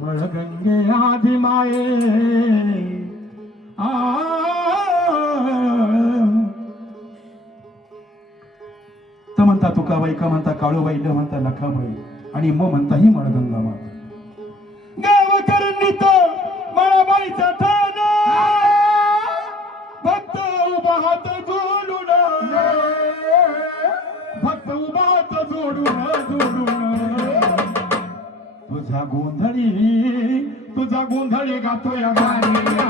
निर्मळ गंगे आधी माये. आ. त म्हणता तुकाबाई का म्हणता काळूबाई न म्हणता लखाबाई आणि मग म्हणता ही मळगंगा माता. गोंधळी तुझा गोंधळी गातोय या गाणी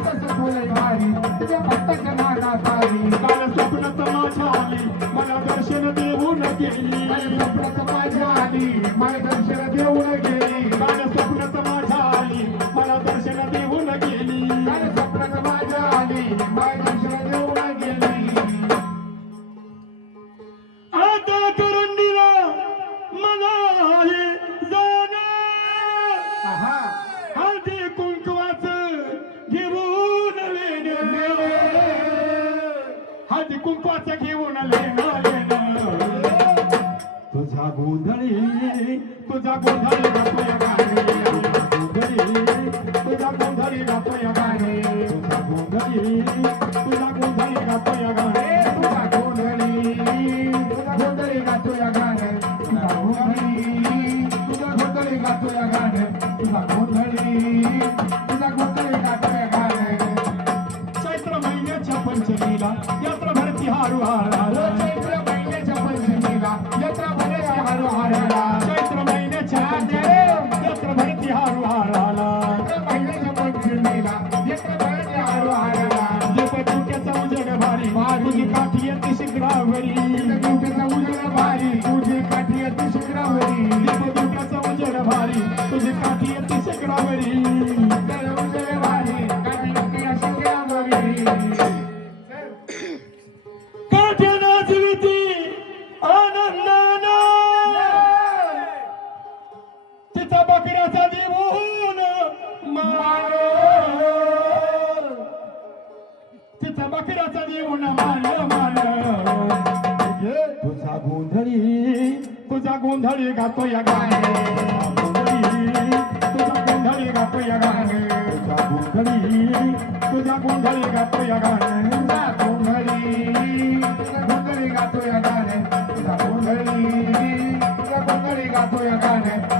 विठ्ठल फुले भारी तुझ्या भक्ताच्या नादातारी काल स्वप्नात माझ्या आली मला दर्शन देऊन गेली काल स्वप्नात माझ्या आली मला दर्शन देऊन गेली. तुझा गोंधळी तुझा गोंधळी गपया गाणे गोंधळी तुझा गोंधळी गपया गाणे तुझा गोंधळी तुझा गोंधळी गपया गाणे तुझा गोंधळी तुझा गोंधळी गातोया गाणे तुझा गोंधळी तुझा गोंधळी गातोया गाणे तुझा गोंधळी तुझा गोंधळी गातोया गाणे चैत्र महिन्याच्या पंचमीला यात्रा भरती हारू हारा Thank you. गोंधळी तुझा गोंधळी गातो या गाणे. तुझा गोंधळी गातो या गाणे. तुझा गोंधळी गातो या गाणे. गोंधळी गातो या गाणे. तुझा गोंधळी तुझा गोंधळी गातो या गाणे.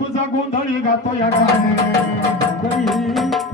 तुझा गोंधळी गातो या गाणे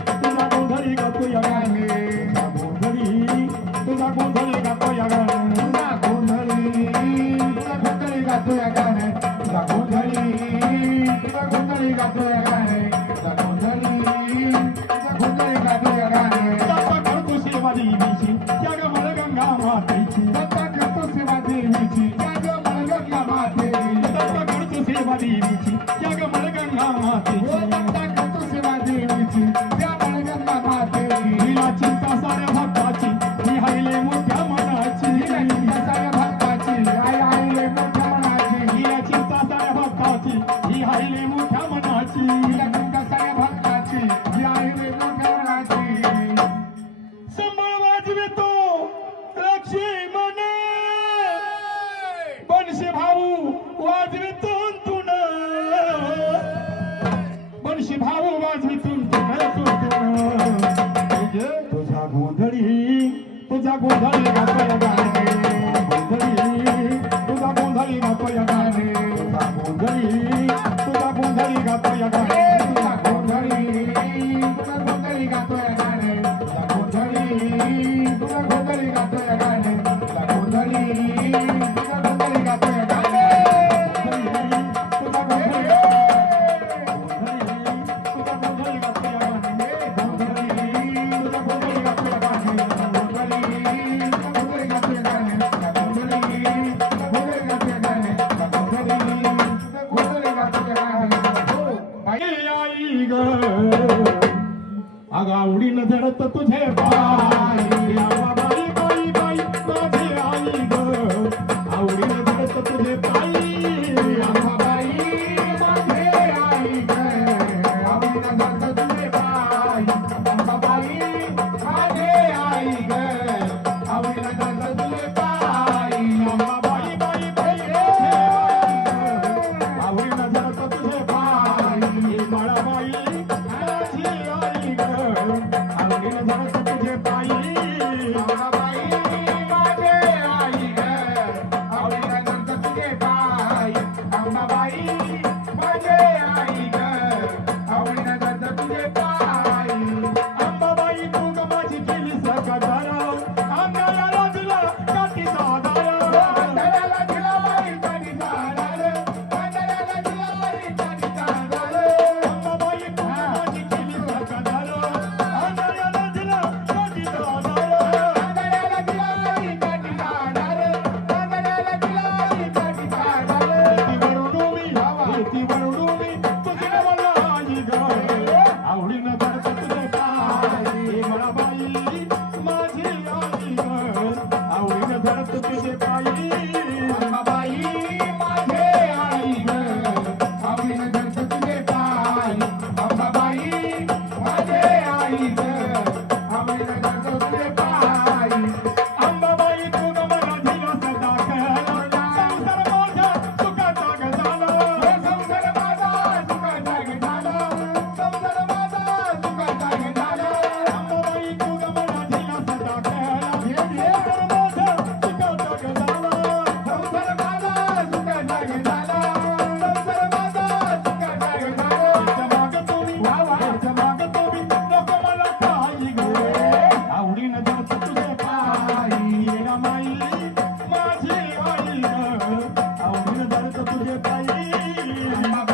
झडत तुझे पाय. அம்மா